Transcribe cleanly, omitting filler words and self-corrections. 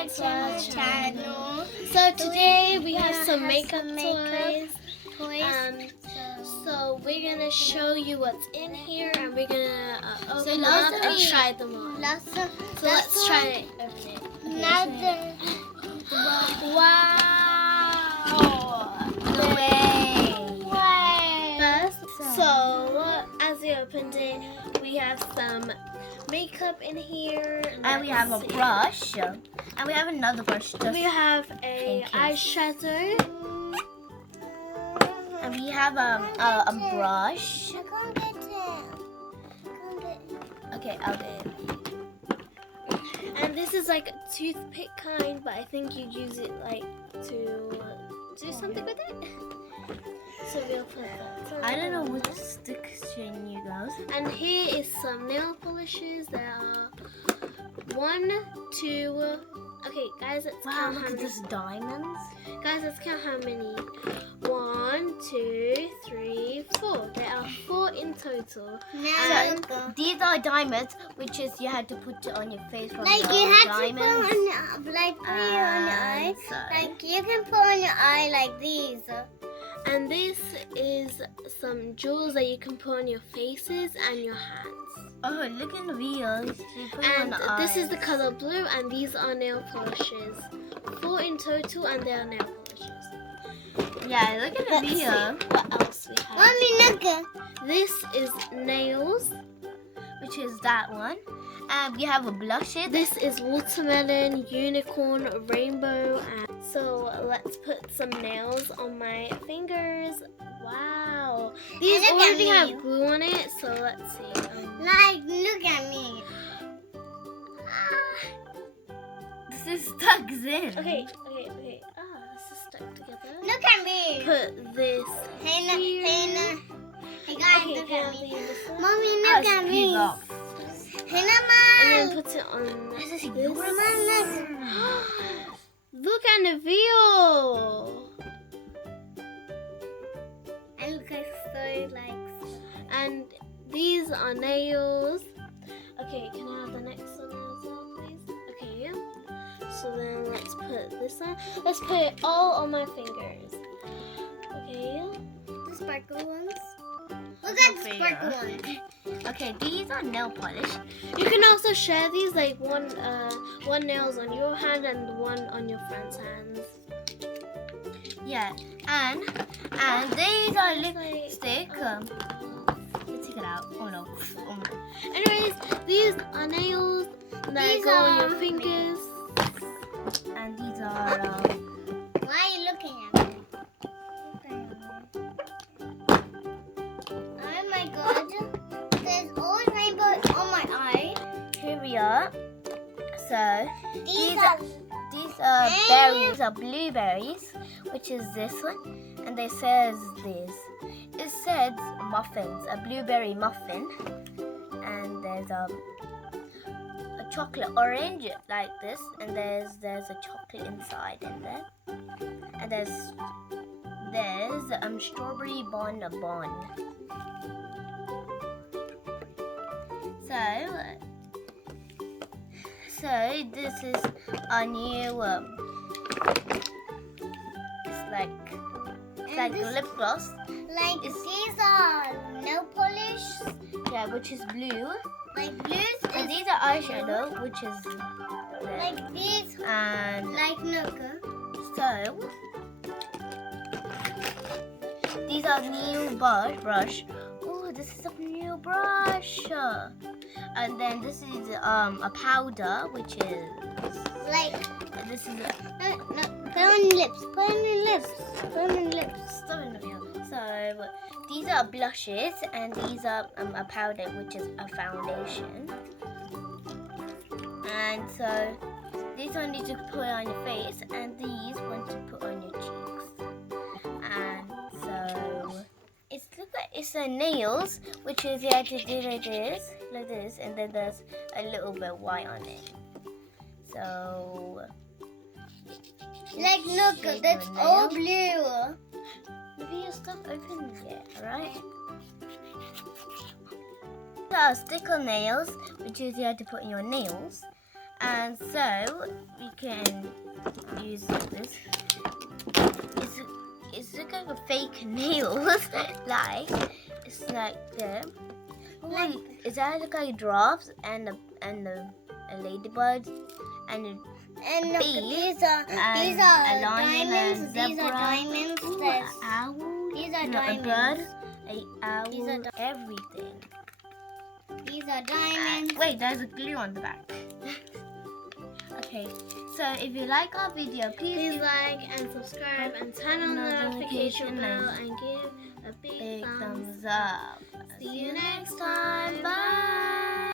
back to our channel. So today we have some makeup toys. So we're gonna show you what's in here, and we're gonna open them up and try them on. So let's try it. Open it. Another. Wow! No way. First, so as we opened it, we have some makeup in here, And we have a brush. And we have another brush. We have a eyeshadow. And we have a brush. I can't get it. Okay, I'll get it. And this is like a toothpick kind, but I think you'd use it like to do something with it. So we'll put that. I don't know what sticks you guys. And here is some nail polishes. There are 1, 2. Okay, guys, let's Wow, count look how at many. this diamonds. Guys, let's count how many. 1, 2, 3, 4. There are 4 in total. So, these are diamonds, which is you had to put it on your face from Like the you have diamonds. to put on your, like put it on your eye. So, Like you can put on your eye like these. And this is some jewels that you can put on your faces and your hands. oh, look in the wheels. You put it on And the this is eyes. the color blue, and these are nail polishes. 4 in total, and they are nail polishes. Yeah, look at the Let's see wheel. what else we have. Mommy, look. This is nails. Which is that one. And we have a blush. This is watermelon, unicorn, rainbow. And so let's put some nails on my fingers. Wow. These look at already me. have glue on it, so let's see. Like, look at me. This is stuck in. Okay. This is stuck together. Look at me. Put this Hey, here. Hey guys, Okay, look can at I me. leave this one? Mommy, look at me. Hey, Mama. And then put it on This is this. Mama, look. Look at the wheel. And look, I so like. And these are nails. Okay, can I have the next one as well, please? Okay, yeah. So then let's put this on. Let's put it all on my fingers. Okay. The sparkle ones. Look at the sparkle ones. Okay, these are nail polish. You can also share these, like one nails on your hand and one on your friend's hands. Yeah, and these are lipstick. Let's take it out. Oh no. Oh no. Anyways, these are nails that These go on are your fingers. And these are Why are you looking at me? Oh my god. There's all rainbows on my eye. here we are. So These are Hey. berries, are blueberries, which is this one, and it says this. It says muffins, a blueberry muffin, and there's a chocolate orange like this, and there's a chocolate inside in there, and there's strawberry bonbon. So this is a new it's like this- lip gloss. like these are nail polish. Yeah, which is blue. Like blues And is these are eyeshadow, which is red. like these. And Like look. so these are new brush. Oh, this is a new brush. And then this is a powder, which is Like this is no, put on your lips. Put on your lips. Put on your lips. So these are blushes, and these are a powder, which is a foundation. And so these one need to put on your face, and these one to put on your cheeks. And so it's the nails, which is you have to do like this, and then there's a little bit white on it. So Like look, Shake that's your all nail. blue. maybe your stuff open yet, alright? These are sticker nails, which is you have to put in your nails. And so we can use this. It's like a fake nails. Like it's like the. Like, is that like giraffes and the ladybirds and And look, bees these are a lion, diamonds. a These are zebra, diamonds. ooh, There's an owl, these are no, diamonds. a bird, a owl, These are everything. These are diamonds. Wait, there's a glue on the back. Okay, so if you like our video, Please like and subscribe and turn on the notification bell and give a big big thumbs thumbs up. See you next time. Bye.